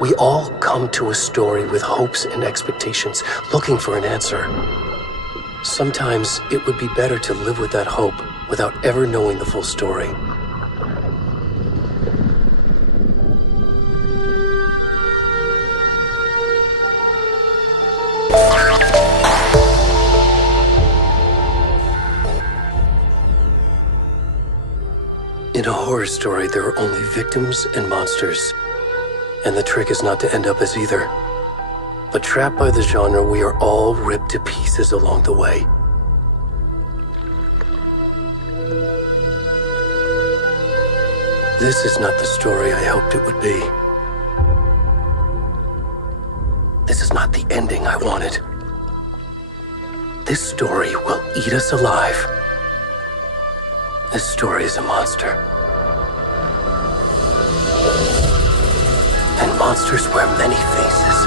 We all come to a story with hopes and expectations, looking for an answer. Sometimes it would be better to live with that hope without ever knowing the full story. In a horror story, there are only victims and monsters. And the trick is not to end up as either. But trapped by the genre, we are all ripped to pieces along the way. This is not the story I hoped it would be. This is not the ending I wanted. This story will eat us alive. This story is a monster. And monsters wear many faces.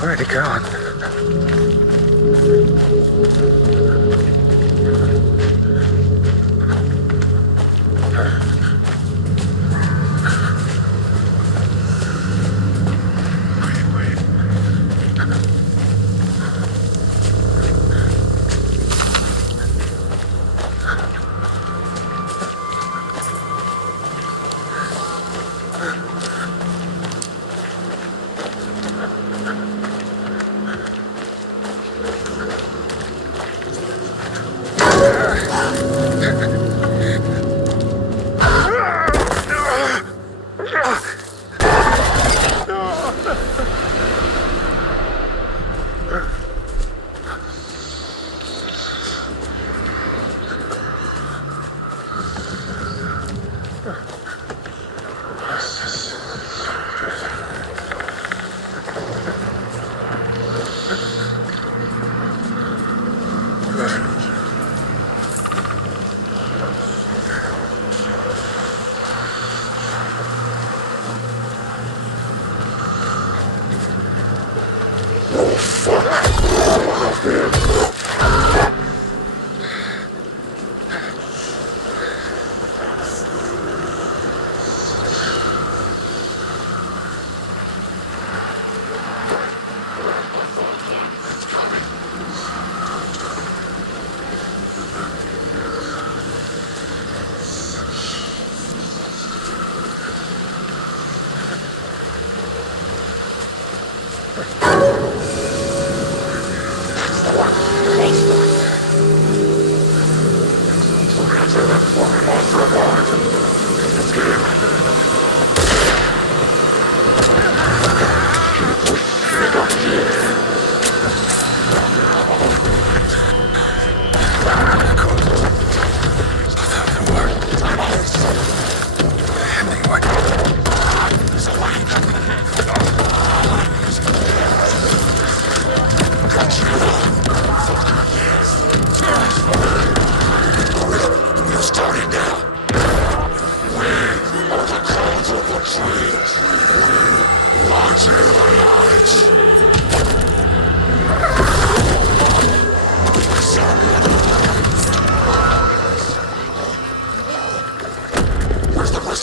Where'd he gone?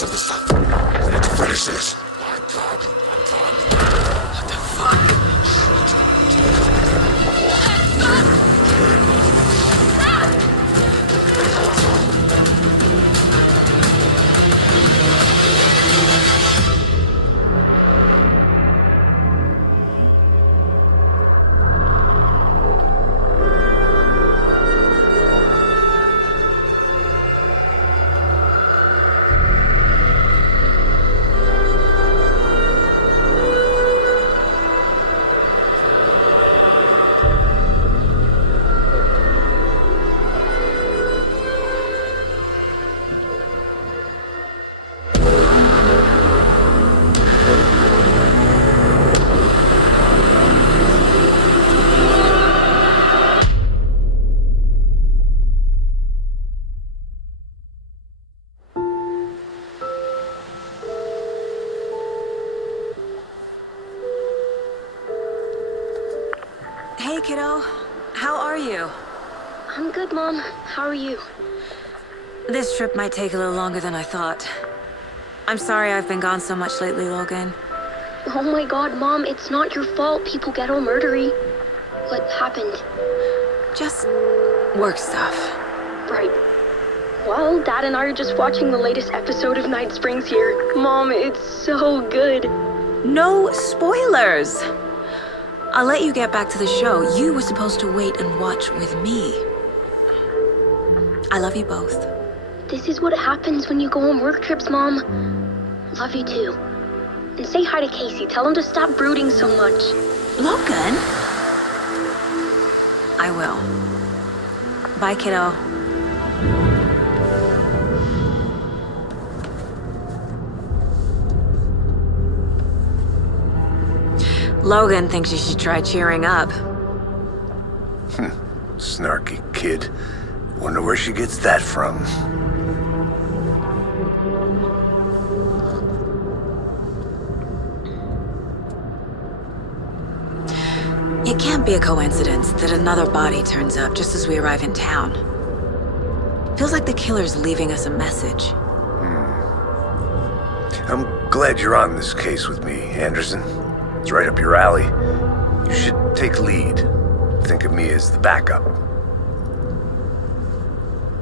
Let's finish this. Hey, kiddo. How are you? I'm good, Mom. How are you? This trip might take a little longer than I thought. I'm sorry I've been gone so much lately, Logan. Oh my god, Mom, it's not your fault people get all murdery. What happened? Just work stuff. Right. Well, Dad and I are just watching the latest episode of Night Springs here. Mom, it's so good. No spoilers! I'll let you get back to the show. You were supposed to wait and watch with me. I love you both. This is what happens when you go on work trips, Mom. Love you too. And say hi to Casey. Tell him to stop brooding so much. Logan? I will. Bye, kiddo. Logan thinks you should try cheering up. Snarky kid. Wonder where she gets that from. It can't be a coincidence that another body turns up just as we arrive in town. Feels like the killer's leaving us a message. I'm glad you're on this case with me, Anderson. It's right up your alley. You should take lead. Think of me as the backup.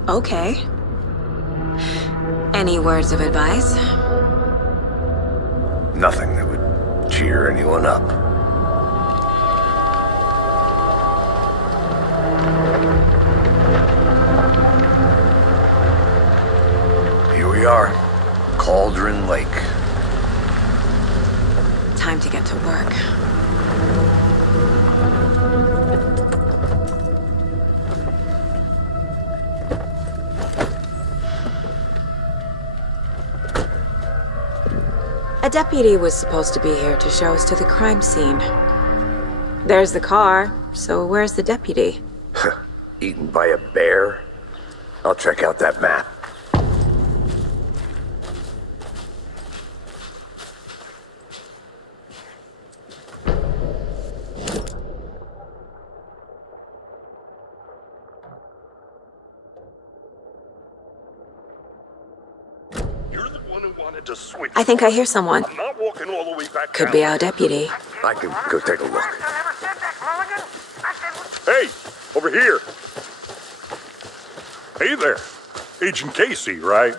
Okay. Any words of advice? Nothing that would cheer anyone up. Here we are, Cauldron Lake. Time to get to work. A deputy was supposed to be here to show us to the crime scene. There's the car, so where's the deputy? Eaten by a bear? I'll check out that map. You're the one who wanted to switch. I think I hear someone. I'm not walking all the way back Could down. be our deputy. I can go take a look. Hey, over here. Hey there. Agent Casey, right?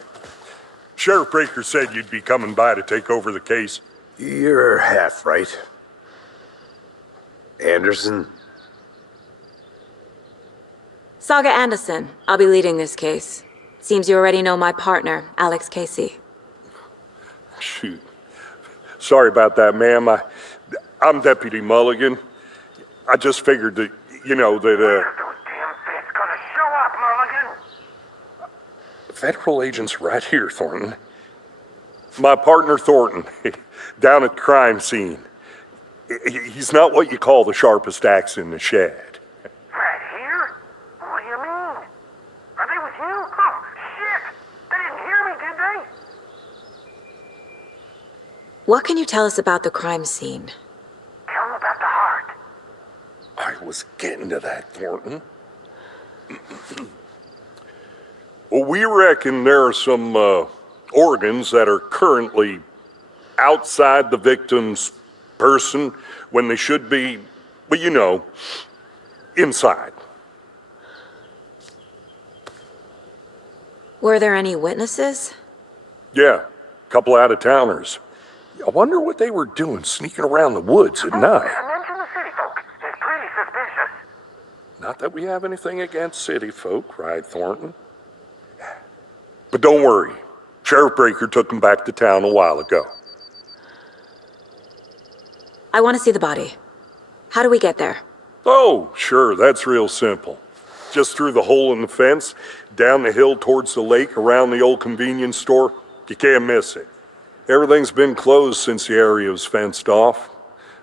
Sheriff Breaker said you'd be coming by to take over the case. You're half right. Anderson? Saga Anderson. I'll be leading this case. Seems you already know my partner, Alex Casey. Shoot. Sorry about that, ma'am. I'm Deputy Mulligan. I just figured that, that, Those damn feds gonna show up, Mulligan. Federal agent's right here, Thornton. My partner, Thornton, down at the crime scene. He's not what you call the sharpest axe in the shed. Right here? What do you mean? Are they with you? Oh, shit! They didn't hear me, did they? What can you tell us about the crime scene? Tell them about the heart. I was getting to that, Thornton. Well, we reckon there are some organs that are currently outside the victim's person when they should be, well, you know, inside. Were there any witnesses? Yeah, a couple out-of-towners. I wonder what they were doing sneaking around the woods at night. Mention the city folk. It's pretty suspicious. Not that we have anything against city folk, right, Thornton? But don't worry. Sheriff Breaker took him back to town a while ago. I want to see the body. How do we get there? Oh, sure, that's real simple. Just through the hole in the fence, down the hill towards the lake, around the old convenience store. You can't miss it. Everything's been closed since the area was fenced off.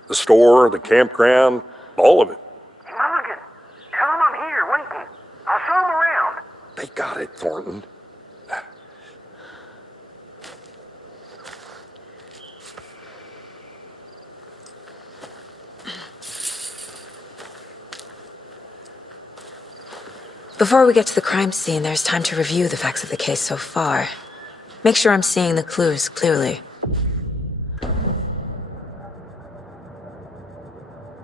The store, the campground, all of it. Mulligan, tell him I'm here waiting. I'll show him around. They got it, Thornton. Before we get to the crime scene, there's time to review the facts of the case so far. Make sure I'm seeing the clues clearly.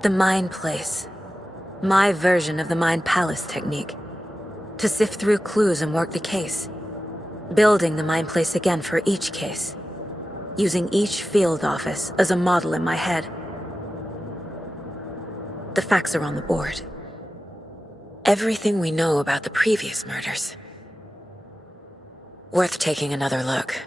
The Mind Place. My version of the Mind Palace technique. To sift through clues and work the case. Building the Mind Place again for each case. Using each field office as a model in my head. The facts are on the board. Everything we know about the previous murders. Worth taking another look.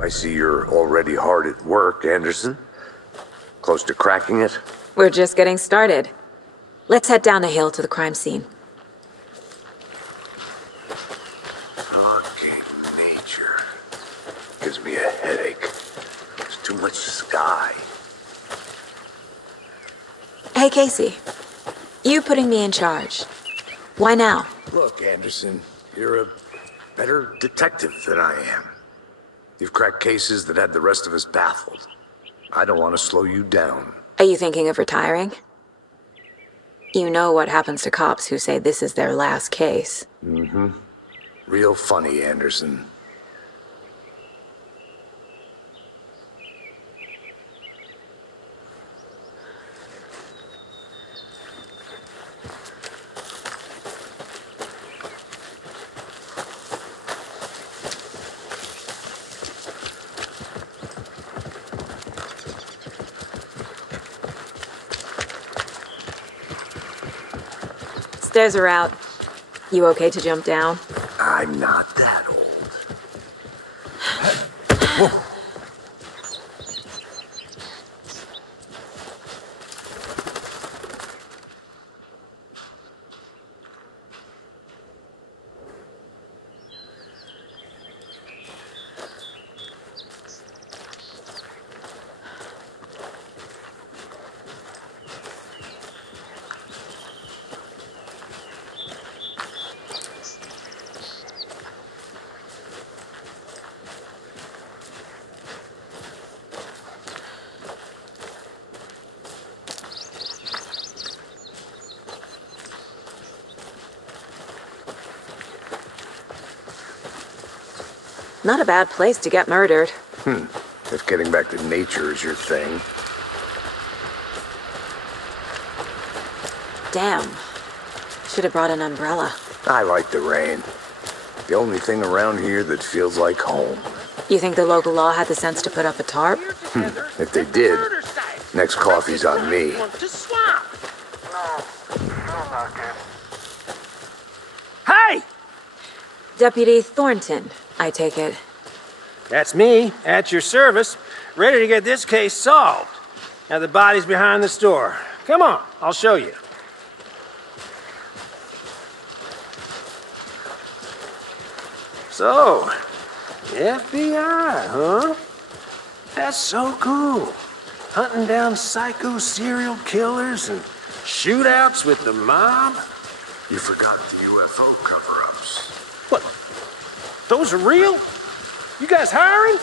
I see you're already hard at work, Anderson. Close to cracking it? We're just getting started. Let's head down the hill to the crime scene. Fucking nature. Gives me a headache. There's too much sky. Hey, Casey. You putting me in charge. Why now? Look, Anderson, you're a better detective than I am. You've cracked cases that had the rest of us baffled. I don't want to slow you down. Are you thinking of retiring? You know what happens to cops who say this is their last case. Mm-hmm. Real funny, Anderson. Stairs are out. You okay to jump down? I'm not that old. Whoa. Not a bad place to get murdered. If getting back to nature is your thing. Damn. Should have brought an umbrella. I like the rain. The only thing around here that feels like home. You think the local law had the sense to put up a tarp? If they did, next coffee's on me. To swap. No, not good. Hey! Deputy Thornton, I take it. That's me, at your service, ready to get this case solved. Now the body's behind the store. Come on, I'll show you. So, FBI, huh? That's so cool. Hunting down psycho serial killers and shootouts with the mob. You forgot the UFO cover-ups. What? Those are real? You guys hiring?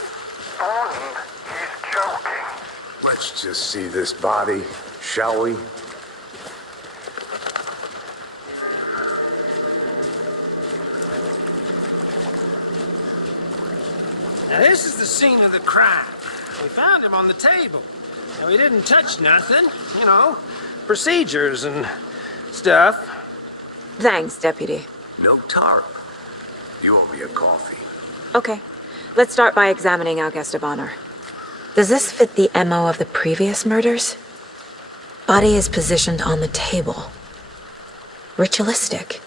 Bond, he's joking. Let's just see this body, shall we? Now this is the scene of the crime. We found him on the table. And we didn't touch nothing, you know, procedures and stuff. Thanks, Deputy. No tarp. You owe me a coffee. Okay, let's start by examining our guest of honor. Does this fit the MO of the previous murders? Body is positioned on the table. Ritualistic.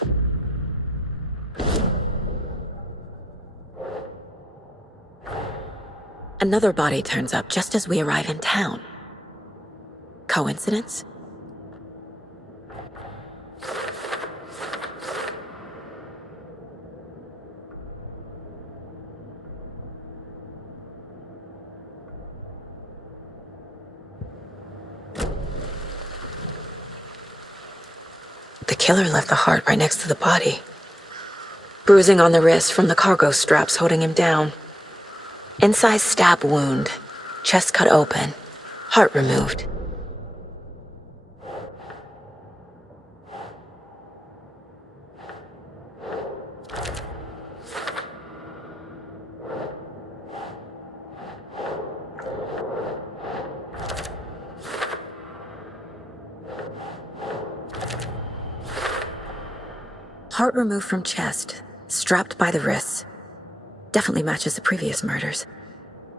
Another body turns up just as we arrive in town. Coincidence? The killer left the heart right next to the body. Bruising on the wrist from the cargo straps holding him down. Inside stab wound, chest cut open, heart removed. Heart removed from chest, strapped by the wrists. Definitely matches the previous murders.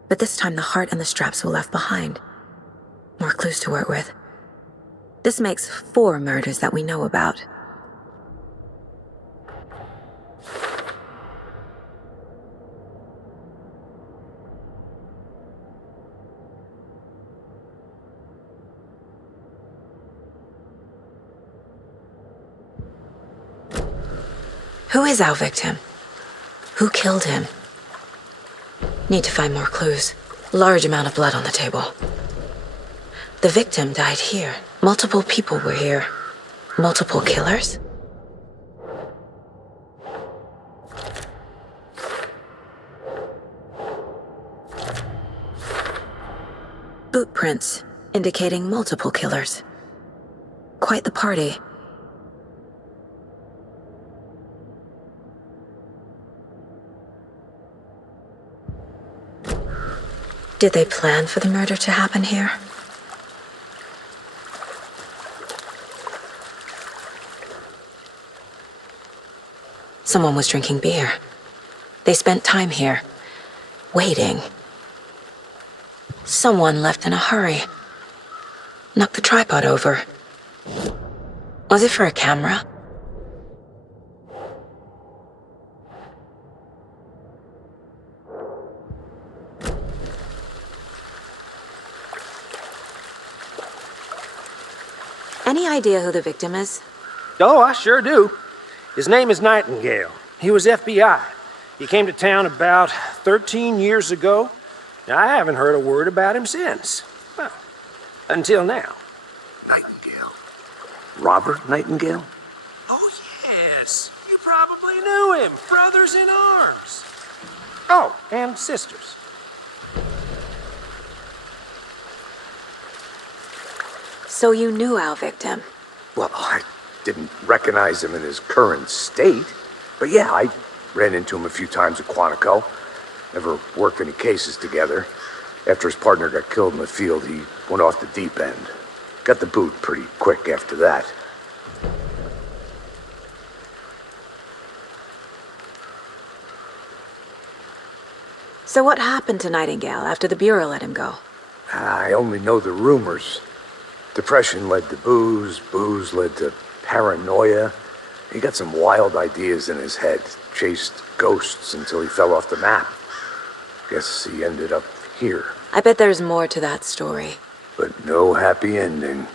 But this time the heart and the straps were left behind. More clues to work with. This makes 4 murders that we know about. Who is our victim? Who killed him? Need to find more clues. Large amount of blood on the table. The victim died here. Multiple people were here. Multiple killers? Boot prints indicating multiple killers. Quite the party. Did they plan for the murder to happen here? Someone was drinking beer. They spent time here, waiting. Someone left in a hurry. Knocked the tripod over. Was it for a camera? Any idea who the victim is? Oh, I sure do. His name is Nightingale. He was FBI. He came to town about 13 years ago. I haven't heard a word about him since. Well, until now. Nightingale? Robert Nightingale? Oh, yes. You probably knew him. Brothers in arms. Oh, and sisters. So you knew our victim? Well, I didn't recognize him in his current state. But yeah, I ran into him a few times at Quantico. Never worked any cases together. After his partner got killed in the field, he went off the deep end. Got the boot pretty quick after that. So what happened to Nightingale after the Bureau let him go? I only know the rumors. Depression led to booze, booze led to paranoia, He got some wild ideas in his head, chased ghosts until he fell off the map. Guess he ended up here. I bet there's more to that story. But no happy ending.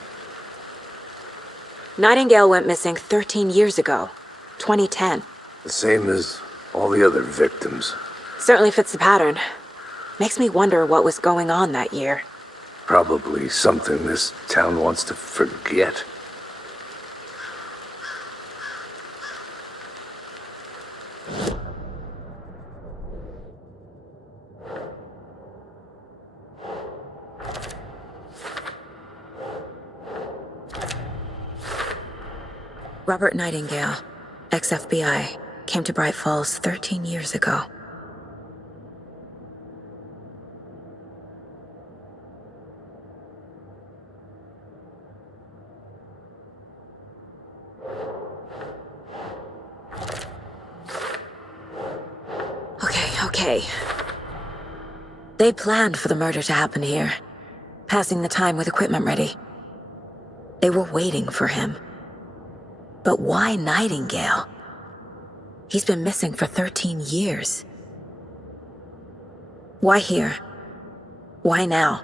Nightingale went missing 13 years ago, 2010. The same as all the other victims. Certainly fits the pattern. Makes me wonder what was going on that year. Probably something this town wants to forget. Robert Nightingale, ex-FBI, came to Bright Falls 13 years ago. Okay. They planned for the murder to happen here, passing the time with equipment ready. They were waiting for him. But why Nightingale? He's been missing for 13 years. Why here? Why now?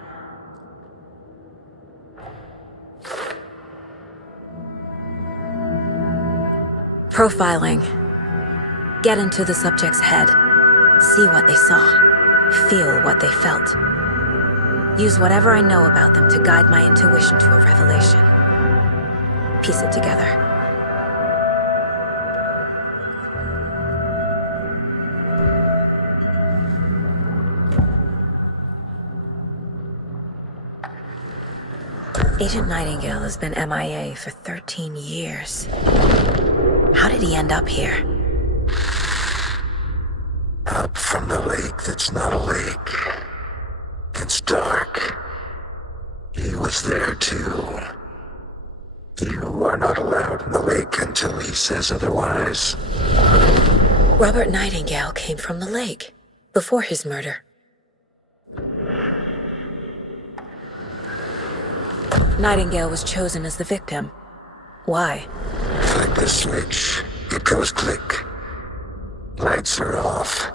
Profiling. Get into the subject's head. See what they saw. Feel what they felt. Use whatever I know about them to guide my intuition to a revelation. Piece it together. Agent Nightingale has been MIA for 13 years. How did he end up here? Up from the lake that's not a lake. It's dark. He was there too. You are not allowed in the lake until he says otherwise. Robert Nightingale came from the lake, before his murder. Nightingale was chosen as the victim. Why? Flick the switch. It goes click. Lights are off.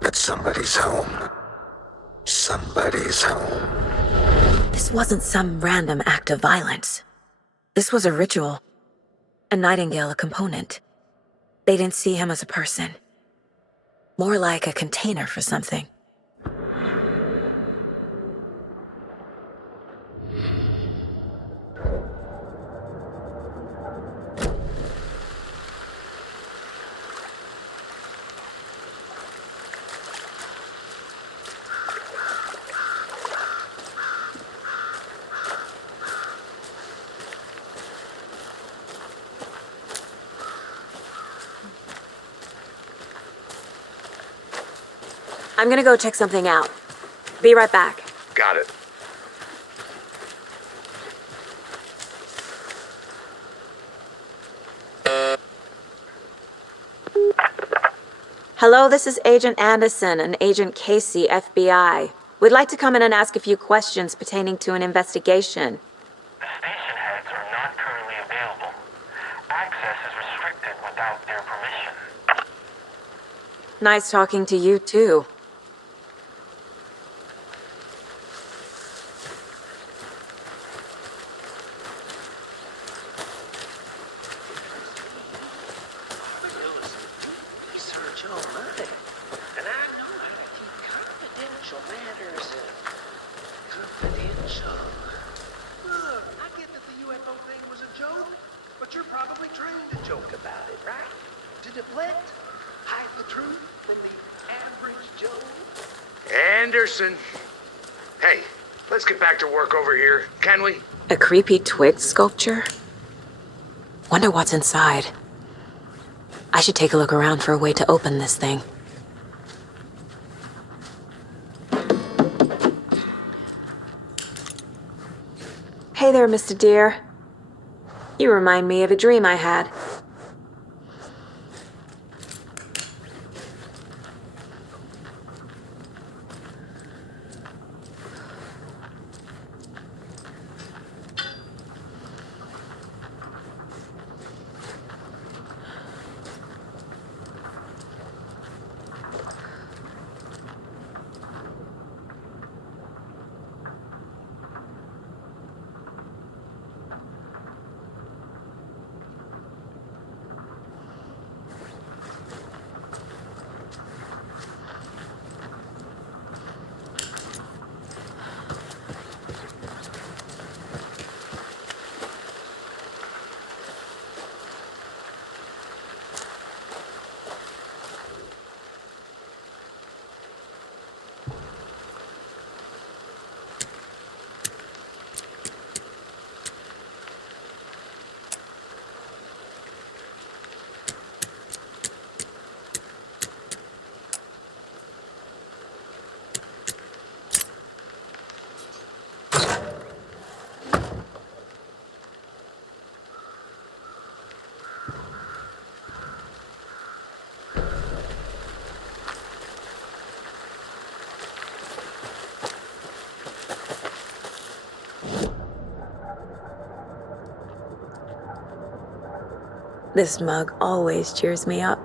But somebody's home. Somebody's home. This wasn't some random act of violence. This was a ritual. And Nightingale a component. They didn't see him as a person. More like a container for something. I'm gonna go check something out. Be right back. Got it. Hello, this is Agent Anderson and Agent Casey, FBI. We'd like to come in and ask a few questions pertaining to an investigation. The station heads are not currently available. Access is restricted without their permission. Nice talking to you, too. Anderson. Hey, let's get back to work over here, can we? A creepy twig sculpture? Wonder what's inside. I should take a look around for a way to open this thing. Hey there, Mr. Deer. You remind me of a dream I had. This mug always cheers me up.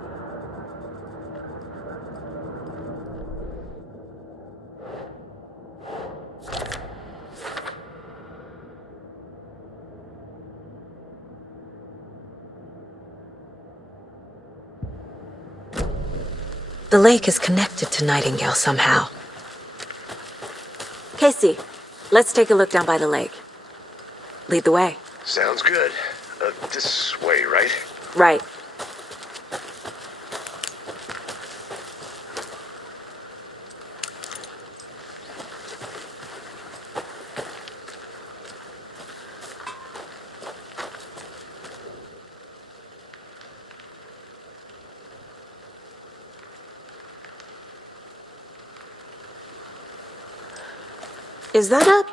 The lake is connected to Nightingale somehow. Casey, let's take a look down by the lake. Lead the way. Sounds good. This way, right? Right. Is that a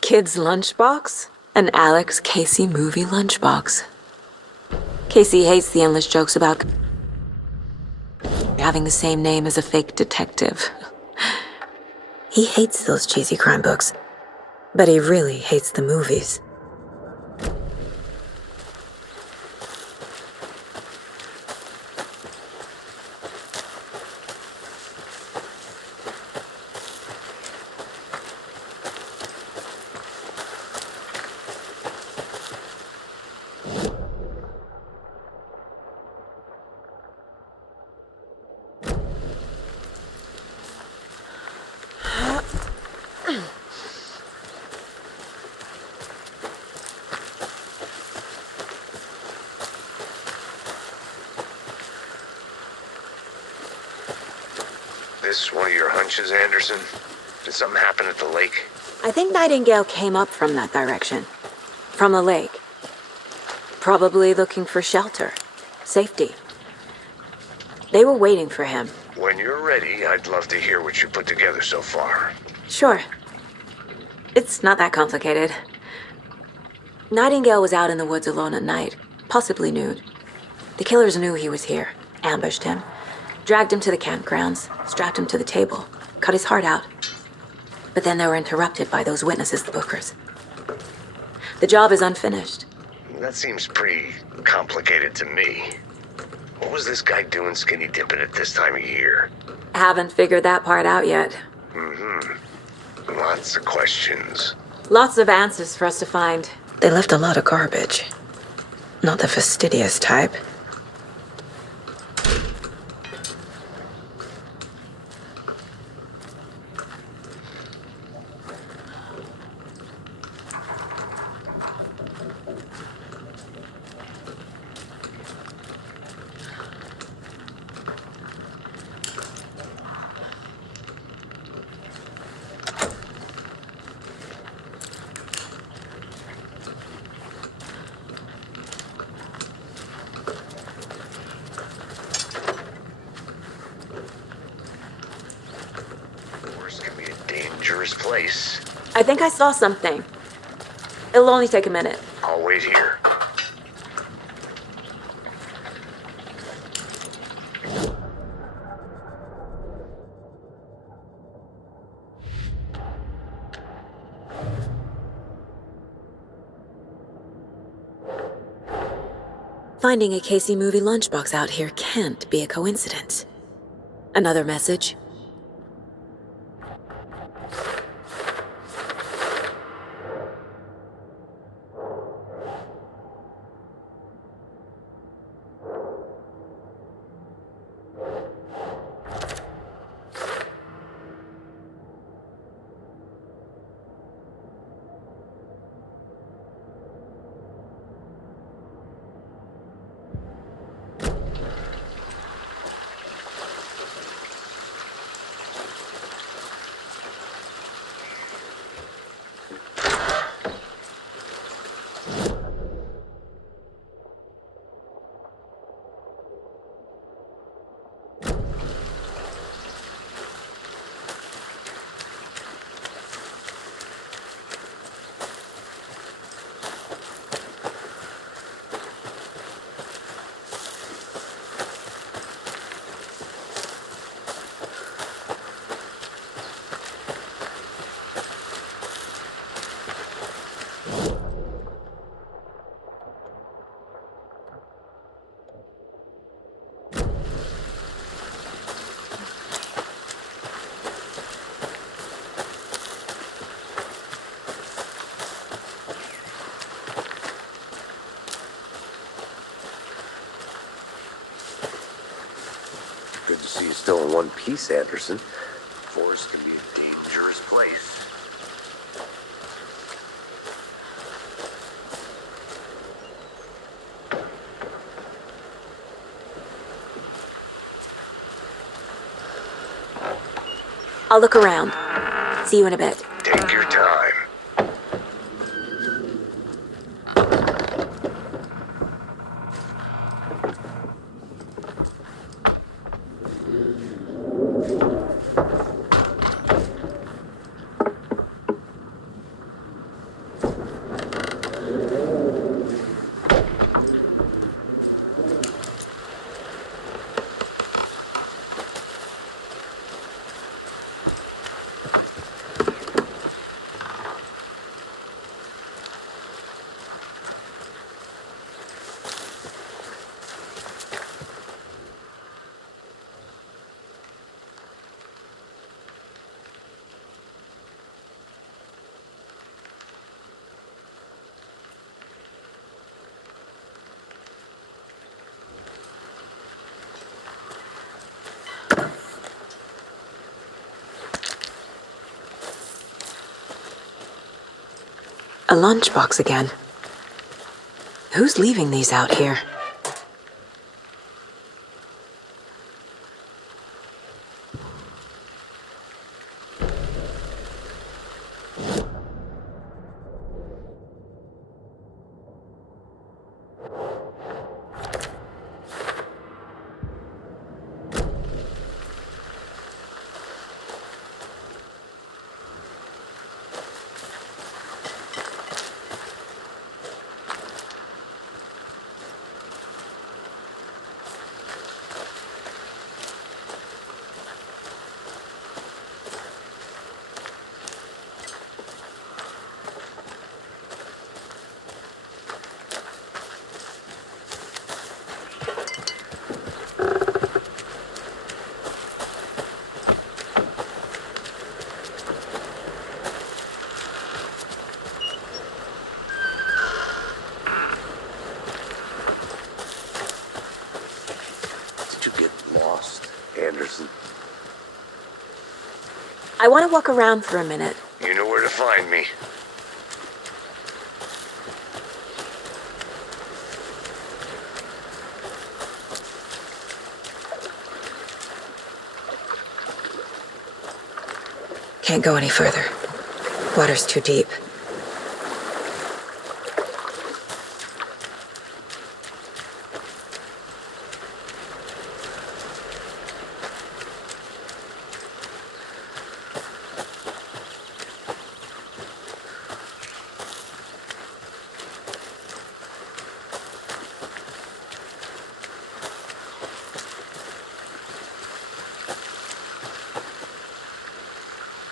kid's lunchbox? An Alex Casey movie lunchbox. Casey hates the endless jokes about having the same name as a fake detective. He hates those cheesy crime books, but he really hates the movies. This one of your hunches, Anderson? Did something happen at the lake? I think Nightingale came up from that direction. From the lake. Probably looking for shelter. Safety. They were waiting for him. When you're ready, I'd love to hear what you put together so far. Sure. It's not that complicated. Nightingale was out in the woods alone at night, possibly nude. The killers knew he was here, ambushed him, dragged him to the campgrounds, strapped him to the table, cut his heart out. But then they were interrupted by those witnesses, the Bookers. The job is unfinished. That seems pretty complicated to me. What was this guy doing skinny dipping at this time of year? Haven't figured that part out yet. Lots of questions. Lots of answers for us to find. They left a lot of garbage. Not the fastidious type. Forest can be a dangerous place. I think I saw something. It'll only take a minute. I'll wait here. Finding a Casey movie lunchbox out here can't be a coincidence. Another message? still in one piece, Anderson. Forest can be a dangerous place. I'll look around. See you in a bit. Take your time. A lunchbox again. Who's leaving these out here? Anderson. I want to walk around for a minute. You know where to find me. Can't go any further. Water's too deep.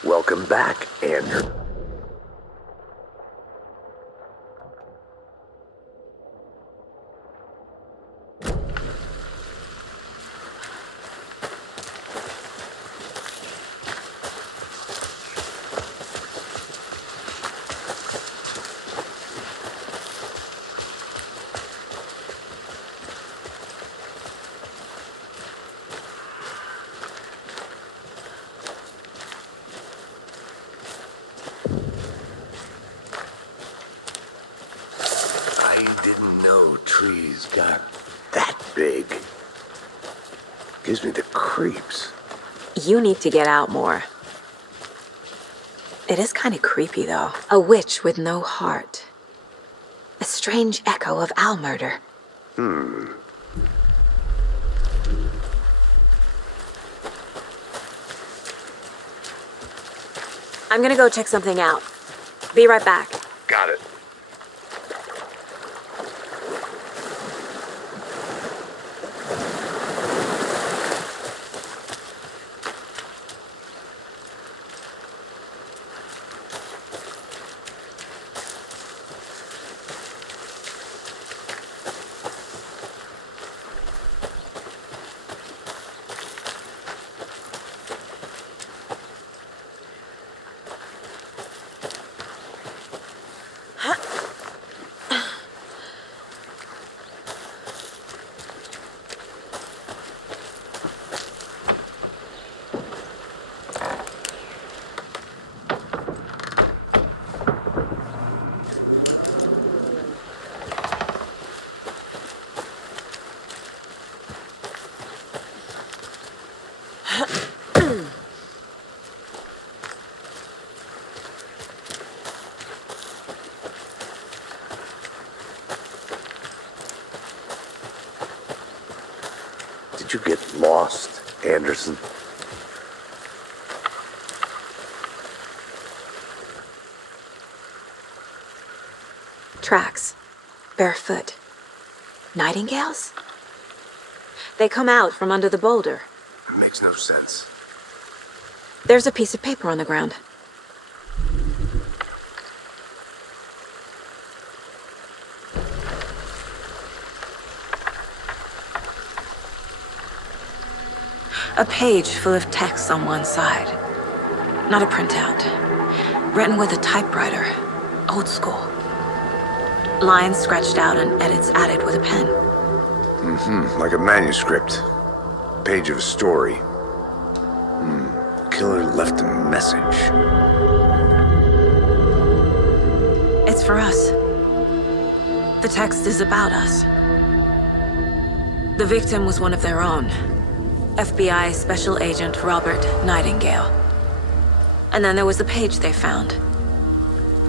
Welcome back, Andrew. Trees got that big. Gives me the creeps. You need to get out more. It is kind of creepy, though. A witch with no heart. A strange echo of owl murder. I'm gonna go check something out. Be right back. Got it. How'd you get lost, Anderson? Tracks. Barefoot. Nightingales? They come out from under the boulder. It makes no sense. There's a piece of paper on the ground. A page full of text on one side. Not a printout. Written with a typewriter. Old school. Lines scratched out and edits added with a pen. Like a manuscript. Page of a story. Killer left a message. It's for us. The text is about us. The victim was one of their own. FBI Special Agent Robert Nightingale. And then there was the page they found.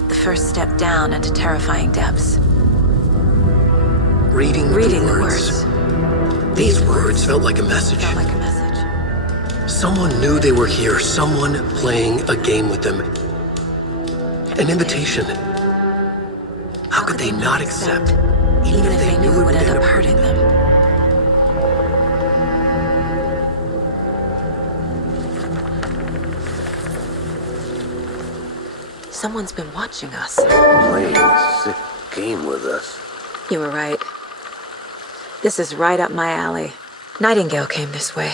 The first step down into terrifying depths. Reading the words. These words felt like a message. Felt like a message. Someone knew they were here, someone playing a game with them. An invitation. How could they not accept, even if they knew it would end up hurting them? Someone's been watching us. Playing a sick game with us. You were right. This is right up my alley. Nightingale came this way.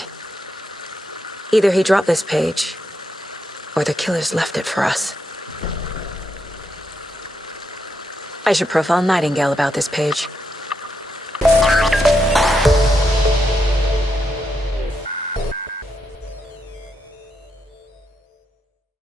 Either he dropped this page, or the killers left it for us. I should profile Nightingale about this page.